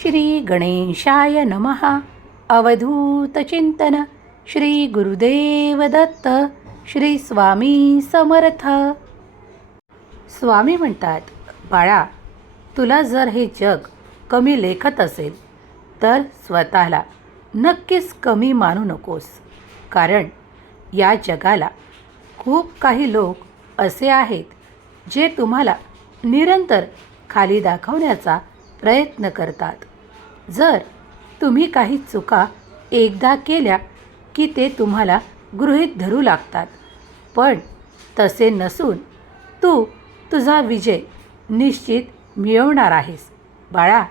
श्री गणेशाय नमः अवधूतचिंतन श्री गुरुदेव दत्त श्री स्वामी समर्थ. स्वामी म्हणतात बाळा तुला जर हे जग कमी लेखत असेल तर स्वतःला नक्कीच कमी मानू नकोस. कारण या जगाला खूप काही लोक असे आहेत जे तुम्हाला निरंतर खाली दाखवण्याचा प्रयत्न करतात. जर तुम्ही काही चुका एकदा केल्या की ते तुम्हाला गृहीत धरू लागतात. पण तसे नसून तू तुझा विजय निश्चित मिळवणार आहेस. बाळा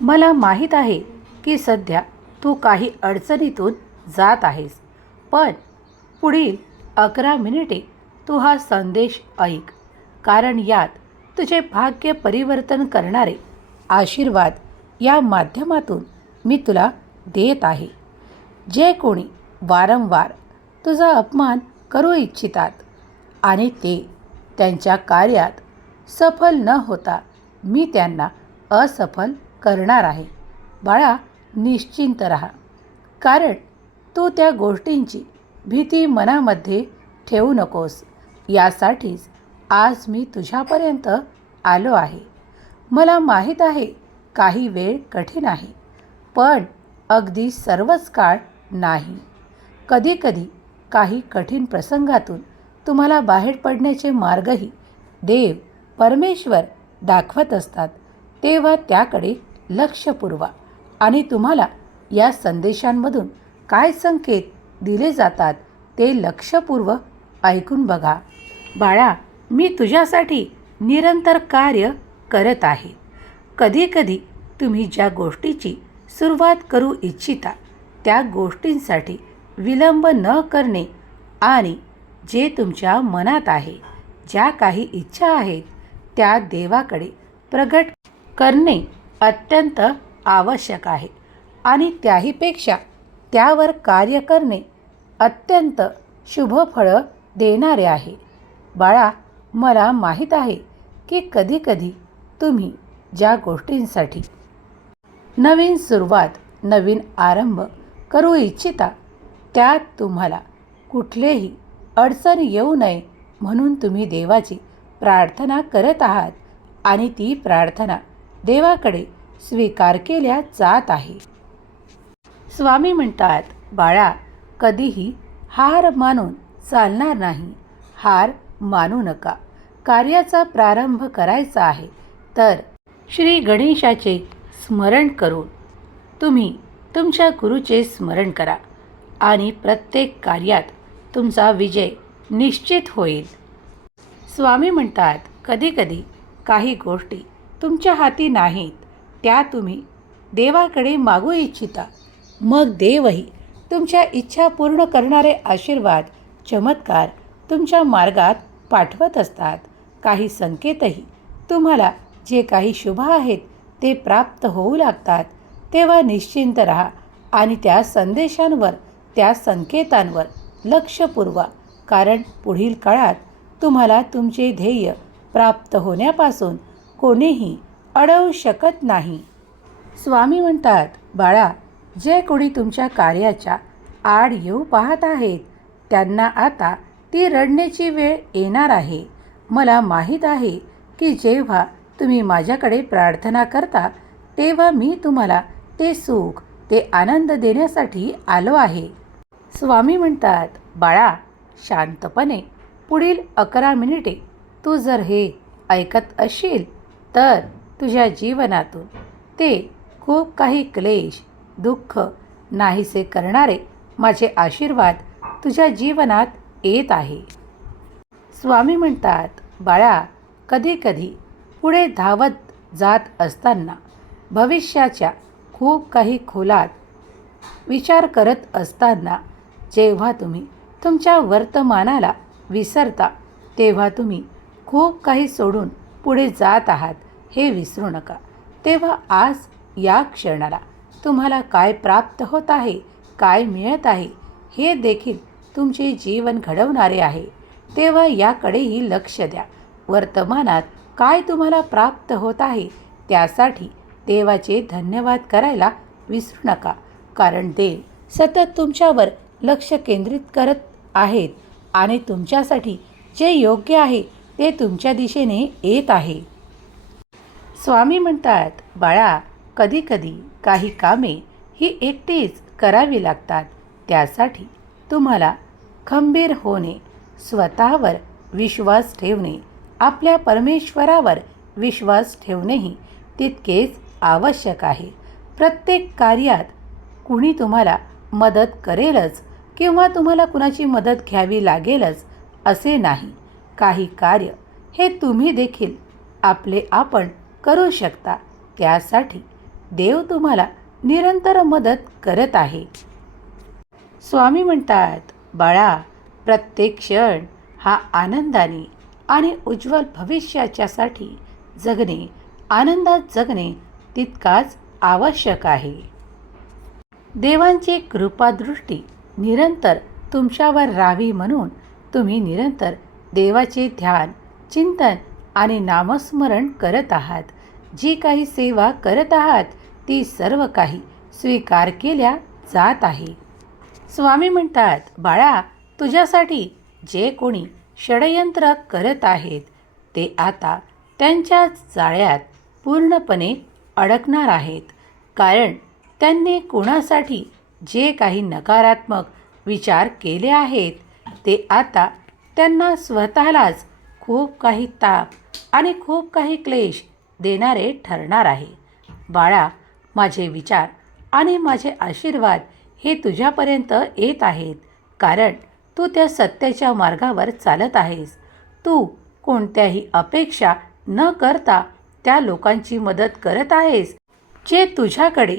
मला माहीत आहे की सध्या तू काही अडचणीतून जात आहेस. पण पुढील अकरा मिनिटे तू हा संदेश ऐक. कारण यात तुझे भाग्य परिवर्तन करणारे आशीर्वाद या माध्यमातून मी तुला देत आहे. जे कोणी वारंवार तुझा अपमान करू इच्छितात आणि ते त्यांच्या कार्यात सफल न होता मी त्यांना असफल करणार आहे. बाळा निश्चिंत राहा. कारण तू त्या गोष्टींची भीती मनामध्ये ठेवू नकोस. यासाठीच आज मी तुझ्यापर्यंत आलो आहे. मला माहीत आहे काही वेळ कठीण आहे पण अगदी सर्वच काळ नाही. कधीकधी काही कठीण प्रसंगातून तुम्हाला बाहेर पडण्याचे मार्गही देव परमेश्वर दाखवत असतात तेव्हा त्याकडे लक्ष पुरवा आणि तुम्हाला या संदेशांमधून काय संकेत दिले जातात ते लक्षपूर्व ऐकून बघा. बाळा मी तुझ्यासाठी निरंतर कार्य करत आहे. कधीकधी तुम्ही ज्या गोष्टीची सुरुवात करू इच्छिता त्या गोष्टींसाठी विलंब न करणे आणि जे तुमच्या मनात आहे ज्या काही इच्छा आहेत त्या देवाकडे प्रगट करणे अत्यंत आवश्यक आहे आणि त्याहीपेक्षा त्यावर कार्य करणे अत्यंत शुभफळं देणारे आहे. बाळा मला माहीत आहे की कधीकधी तुम्ही ज्या गोष्टींसाठी नवीन सुरुवात नवीन आरंभ करू इच्छिता त्यात तुम्हाला कुठलेही अडचण येऊ नये म्हणून तुम्ही देवाची प्रार्थना करत आहात आणि ती प्रार्थना देवाकडे स्वीकार केल्या जात आहे. स्वामी म्हणतात बाळा कधीही हार मानून चालणार नाही. हार मानू नका. कार्याचा प्रारंभ करायचा आहे. तर श्री गणेशाचे स्मरण करून तुम्ही तुमच्या गुरुचे स्मरण करा आणि प्रत्येक कार्यात तुमचा विजय निश्चित होईल. स्वामी म्हणतात कधीकधी काही गोष्टी तुमच्या हाती नाहीत त्या तुम्ही देवाकडे मागू इच्छिता. मग देवही तुमच्या इच्छा पूर्ण करणारे आशीर्वाद चमत्कार तुमच्या मार्गात पाठवत असतात. काही संकेतही तुम्हाला जे काही शुभ आहेत ते प्राप्त होऊ लागतात. तेव्हा निश्चिंत राहा आणि त्या संदेशांवर त्या संकेतांवर लक्ष पुरवा. कारण पुढील काळात तुम्हाला तुमचे ध्येय प्राप्त होण्यापासून कोणीही अडवू शकत नाही. स्वामी म्हणतात बाळा जे कोणी तुमच्या कार्याच्या आड येऊ पाहत आहेत त्यांना आता ती रडण्याची वेळ येणार आहे. मला माहीत आहे की जेव्हा तुम्ही माझ्याकडे प्रार्थना करता तेव्हा मी तुम्हाला ते सुख ते आनंद देण्यासाठी आलो आहे. स्वामी म्हणतात बाळा शांतपणे पुढील अकरा मिनिटे तू जर हे ऐकत असशील तर तुझ्या जीवनातून ते खूप काही क्लेश दुःख नाहीसे करणारे माझे आशीर्वाद तुझ्या जीवनात येत आहे. स्वामी म्हणतात बाळा कधीकधी पुढे धावत जात असताना भविष्याच्या खूप काही खोलात विचार करत असताना जेव्हा तुम्ही तुमच्या वर्तमानाला विसरता तेव्हा तुम्ही खूप काही सोडून पुढे जात आहात हे विसरू नका. तेव्हा आज या क्षणाला तुम्हाला काय प्राप्त होत आहे काय मिळत आहे हे देखील तुमचे जीवन घडवणारे आहे. तेव्हा याकडेही लक्ष द्या. वर्तमानात काय तुम्हाला प्राप्त होत आहे त्यासाठी देवाचे धन्यवाद करायला विसरू नका. कारण देव सतत तुमच्यावर लक्ष केंद्रित करत आहेत आणि तुमच्यासाठी जे योग्य आहे ते तुमच्या दिशेने येत आहे. स्वामी म्हणतात बाळा कधीकधी काही कामे ही एकटीच करावी लागतात. त्यासाठी तुम्हाला खंबीर होणे स्वतःवर विश्वास ठेवणे आपल्या परमेश्वरावर विश्वास ठेवणेही तितकेच आवश्यक आहे. प्रत्येक कार्यात कुणी तुम्हाला मदत करेलच किंवा तुम्हाला कुणाची मदत घ्यावी लागेलच असे नाही. काही कार्य हे तुम्ही देखील आपले आपण करू शकता. त्यासाठी देव तुम्हाला निरंतर मदत करत आहे. स्वामी म्हणतात बाळा प्रत्येक क्षण हा आनंदाने आणि उज्ज्वल भविष्याच्यासाठी जगणे आनंदात जगणे तितकाच आवश्यक आहे. देवांची कृपादृष्टी निरंतर तुमच्यावर राहावी म्हणून तुम्ही निरंतर देवाचे ध्यान चिंतन आणि नामस्मरण करत आहात. जी काही सेवा करत आहात ती सर्व काही स्वीकार केल्या जात आहे. स्वामी म्हणतात बाळा तुझ्यासाठी जे कोणी षडयंत्र करत आहेत. ते आता त्यांच्या जाळ्यात पूर्णपणे अडकणार आहेत. कारण त्यांनी कुणासाठी जे काही नकारात्मक विचार केले आहेत ते आता त्यांना स्वतःलाच खूप काही ताप आणि खूप काही क्लेश देणारे ठरणार आहे. बाळा माझे विचार आणि माझे आशीर्वाद हे तुझ्यापर्यंत येत आहेत. कारण तू त्या सत्याच्या मार्गावर चालत आहेस. तू कोणत्याही अपेक्षा न करता त्या लोकांची मदत करत आहेस जे तुझ्याकडे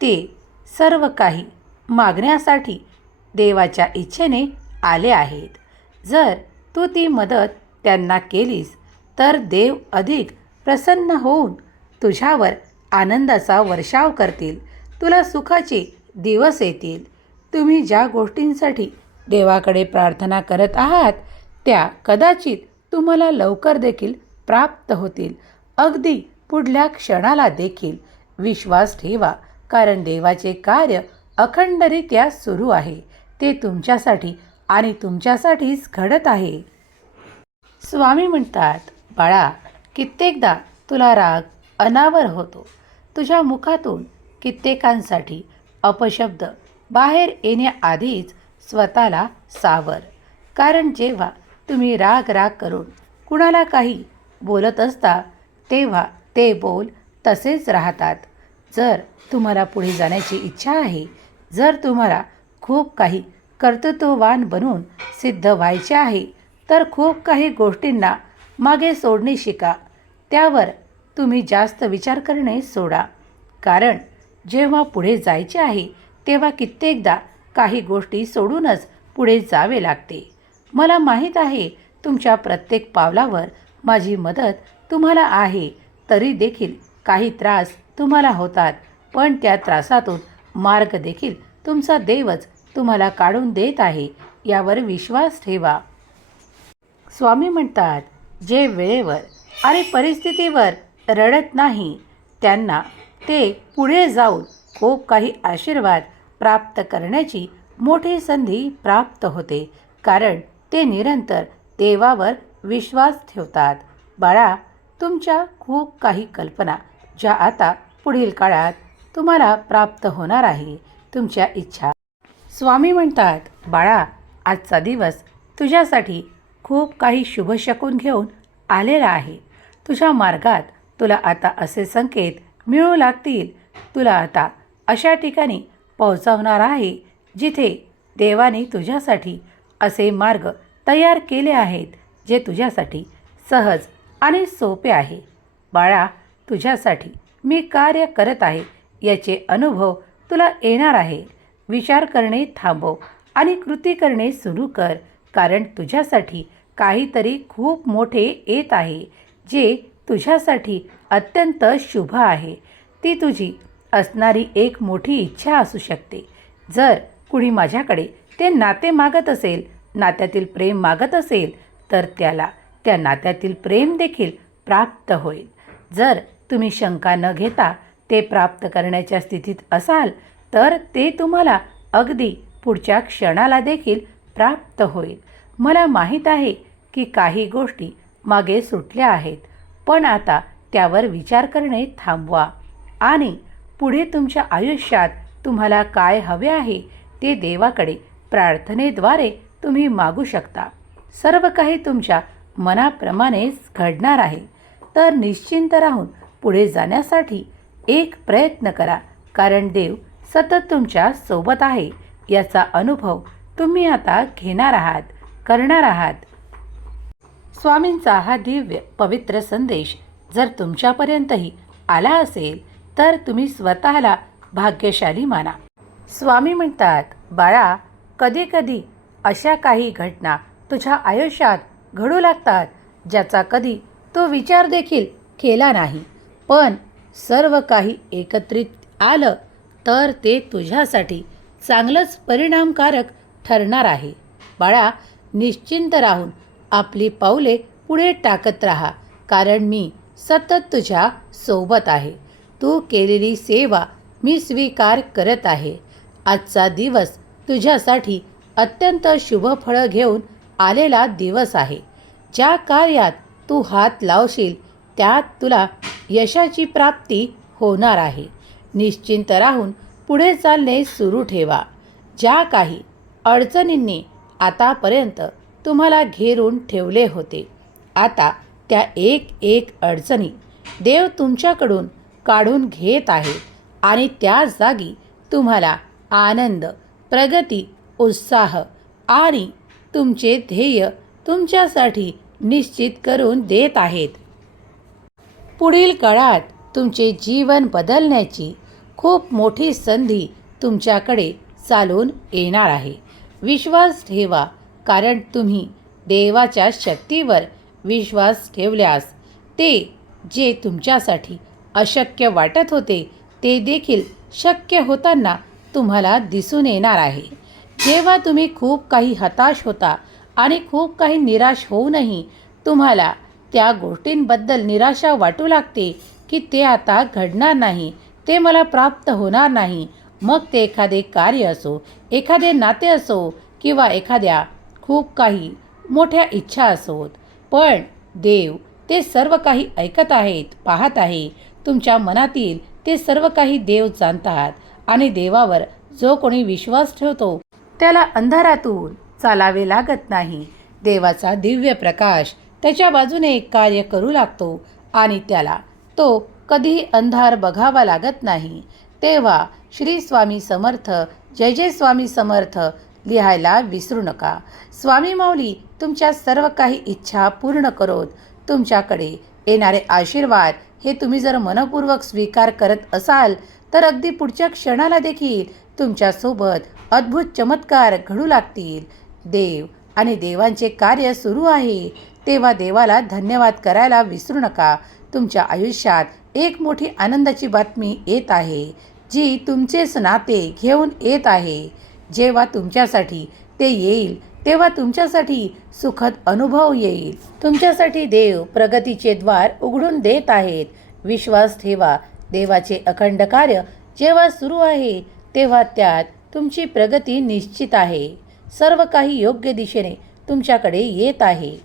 ते सर्व काही मागण्यासाठी देवाच्या इच्छेने आले आहेत. जर तू ती मदत त्यांना केलीस तर देव अधिक प्रसन्न होऊन तुझ्यावर आनंदाचा वर्षाव करतील. तुला सुखाचे दिवस येतील. तुम्ही ज्या गोष्टींसाठी देवाकडे प्रार्थना करत आहात त्या कदाचित तुम्हाला लवकर देखील प्राप्त होतील. अगदी पुढल्या क्षणाला देखील विश्वास ठेवा कारण देवाचे कार्य अखंडरित्या सुरू आहे. ते तुमच्यासाठी आणि तुमच्यासाठीच घडत आहे. स्वामी म्हणतात बाळा कित्येकदा तुला राग अनावर होतो. तुझ्या मुखातून कित्येकांसाठी अपशब्द बाहेर येण्याआधीच स्वतःला सावर. कारण जेव्हा तुम्ही राग राग करून कुणाला काही बोलत असता तेव्हा ते बोल तसेच राहतात. जर तुम्हाला पुढे जाण्याची इच्छा आहे जर तुम्हाला खूप काही कर्तृत्ववान बनून सिद्ध व्हायचे आहे तर खूप काही गोष्टींना मागे सोडणे शिका. त्यावर तुम्ही जास्त विचार करणे सोडा. कारण जेव्हा पुढे जायचे आहे तेव्हा कित्येकदा काही गोष्टी सोडूनच पुढे जावे लागते. मला माहीत आहे तुमच्या प्रत्येक पावलावर माझी मदत तुम्हाला आहे तरी देखील काही त्रास तुम्हाला होतात पण त्या त्रासातून मार्ग देखील तुमचा देवच तुम्हाला काढून देत आहे यावर विश्वास ठेवा. स्वामी म्हणतात जे वेळेवर आणि परिस्थितीवर रडत नाही त्यांना ते पुढे जाऊन खूप काही आशीर्वाद प्राप्त करण्याची मोठी संधी प्राप्त होते. कारण ते निरंतर देवावर विश्वास ठेवतात. बाळा तुमच्या खूप काही कल्पना ज्या आता पुढील काळात तुम्हाला प्राप्त होणार आहे. तुमच्या इच्छा. स्वामी म्हणतात बाळा आजचा दिवस तुझ्यासाठी खूप काही शुभ शकून घेऊन आलेला आहे. तुझ्या मार्गात तुला आता असे संकेत मिळू लागतील. तुला आता अशा ठिकाणी पोहोचवणार आहे जिथे देवाने तुझ्यासाठी असे मार्ग तयार केले आहेत जे तुझ्यासाठी सहज आणि सोपे आहे. बाळा तुझ्यासाठी मी कार्य करत आहे याचे अनुभव तुला येणार आहे. विचार करणे थांबव आणि कृती करणे सुरू कर कारण तुझ्यासाठी काहीतरी खूप मोठे येत आहे जे तुझ्यासाठी अत्यंत शुभ आहे. ती तुझी असणारी एक मोठी इच्छा असू शकते. जर कुणी माझ्याकडे ते नाते मागत असेल नात्यातील प्रेम मागत असेल तर त्याला त्या नात्यातील प्रेम देखील प्राप्त होईल. जर तुम्ही शंका न घेता ते प्राप्त करण्याच्या स्थितीत असाल तर ते तुम्हाला अगदी पुढच्या क्षणाला देखील प्राप्त होईल. मला माहीत आहे की काही गोष्टी मागे सुटल्या आहेत पण आता त्यावर विचार करणे थांबवा आणि पुढे तुमच्या आयुष्यात तुम्हाला काय हवे आहे ते देवाकडे प्रार्थनेद्वारे तुम्ही मागू शकता. सर्व काही तुमच्या मनाप्रमाणेच घडणार आहे. तर निश्चिंत राहून पुढे जाण्यासाठी एक प्रयत्न करा कारण देव सतत तुमच्यासोबत आहे. याचा अनुभव तुम्ही आता घेणार आहात करणार आहात. स्वामींचा हा दिव्य पवित्र संदेश जर तुमच्यापर्यंतही आला असेल तर तुम्ही स्वतःला भाग्यशाली माना. स्वामी म्हणतात बाळा कधीकधी अशा काही घटना तुझ्या आयुष्यात घडू लागतात ज्याचा कधी तो विचार देखील केला नाही. पण सर्व काही एकत्रित आलं तर ते तुझ्यासाठी चांगलंच परिणामकारक ठरणार आहे. बाळा निश्चिंत राहून आपली पावले पुढे टाकत राहा कारण मी सतत तुझ्या सोबत आहे. तू केलेली सेवा मी स्वीकार करत आहे. आजचा दिवस तुझ्यासाठी अत्यंत शुभफळं घेऊन आलेला दिवस आहे. ज्या कार्यात तू हात लावशील त्यात तुला यशाची प्राप्ती होणार आहे. निश्चिंत राहून पुढे चालणे सुरू ठेवा. ज्या काही अडचणींनी आतापर्यंत तुम्हाला घेरून ठेवले होते आता त्या एक एक अडचणी देव तुमच्याकडून काढून घेत आहे. आणि त्या जागी तुम्हाला आनंद प्रगती उत्साह आणि तुमचे ध्येय तुमच्यासाठी निश्चित करून देत आहेत. पुढील काळात तुमचे जीवन बदलण्याची खूप मोठी संधी तुमच्याकडे चालून येणार आहे. विश्वास ठेवा कारण तुम्ही देवाच्या शक्तीवर विश्वास ठेवल्यास ते जे तुमच्यासाठी अशक्य वाटत होते ते देखील शक्य होताना तुम्हाला दिसून येणार आहे. जेव्हा तुम्ही खूप काही हताश होता आणि खूप काही निराश होऊनही तुम्हाला त्या गोष्टींबद्दल निराशा वाटू लागते की ते आता घडणार नाही ते मला प्राप्त होणार नाही मग ते एखादे कार्य असो एखादे नाते असो किंवा एखाद्या खूप काही मोठ्या इच्छा असोत. पण देव ते सर्व काही ऐकत आहेत पाहत आहे तुमच्या मनातील ते सर्व काही देव जाणतात आणि देवावर जो कोणी विश्वास ठेवतो त्याला अंधारातून चालावे लागत नाही. देवाचा दिव्य प्रकाश त्याच्या बाजूने कार्य करू लागतो आणि त्याला तो कधीही अंधार बघावा लागत नाही. तेव्हा श्री स्वामी समर्थ जय जय स्वामी समर्थ लिहायला विसरू नका. स्वामी माऊली तुमच्या सर्व काही इच्छा पूर्ण करोत. तुमच्याकडे येणारे आशीर्वाद हे तुम्ही जर मनपूर्वक स्वीकार करत असाल तर अगदी पुढच्या क्षणाला देखील तुमच्यासोबत अद्भुत चमत्कार घडू लागतील. देव आणि देवांचे कार्य सुरू आहे. तेव्हा देवाला धन्यवाद करायला विसरू नका. तुमच्या आयुष्यात एक मोठी आनंदाची बातमी येत आहे जी तुमचेच नाते घेऊन येत आहे. जेव्हा तुमच्यासाठी ते येईल तेव्हा तुमच्यासाठी सुखद अनुभव येईल. तुमच्यासाठी देव प्रगतीचे द्वार उघडून देत आहेत. विश्वास ठेवा. देवाचे अखंड कार्य जेव्हा सुरू आहे तेव्हा त्यात तुमची प्रगती निश्चित आहे. सर्व काही योग्य दिशेने तुमच्याकडे येत आहे.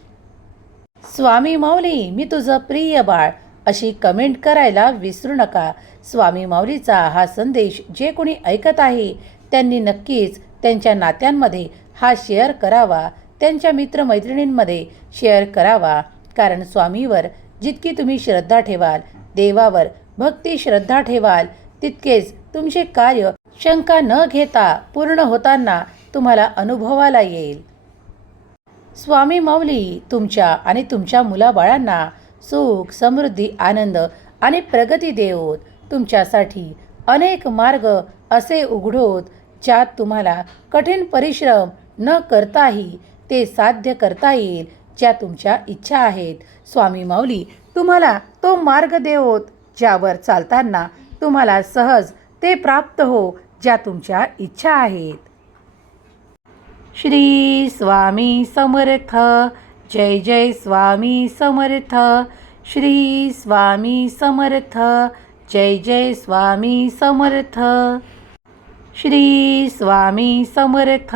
स्वामी माऊली मी तुझं प्रिय बाळ अशी कमेंट करायला विसरू नका. स्वामी माऊलीचा हा संदेश जे कोणी ऐकत आहे त्यांनी नक्कीच त्यांच्या नात्यांमध्ये हा शेअर करावा त्यांच्या मित्रमैत्रिणींमध्ये शेअर करावा. कारण स्वामीवर जितकी तुम्ही श्रद्धा ठेवाल देवावर भक्ती श्रद्धा ठेवाल तितकेच तुमचे कार्य शंका न घेता पूर्ण होताना तुम्हाला अनुभवाला येईल. स्वामी माऊली तुमच्या आणि तुमच्या मुलाबाळांना सुख समृद्धी आनंद आणि प्रगती देऊत तुमच्यासाठी अनेक मार्ग असे उघडोत ज्यात तुम्हाला कठीण परिश्रम न करताही ते साध्य करता येईल ज्या तुमच्या इच्छा आहेत. स्वामी माऊली तुम्हाला तो मार्ग देवोत ज्यावर चालताना तुम्हाला सहज ते प्राप्त हो ज्या तुमच्या इच्छा आहेत. श्री स्वामी समर्थ जय जय स्वामी समर्थ. श्री स्वामी समर्थ जय जय स्वामी समर्थ. श्री स्वामी समर्थ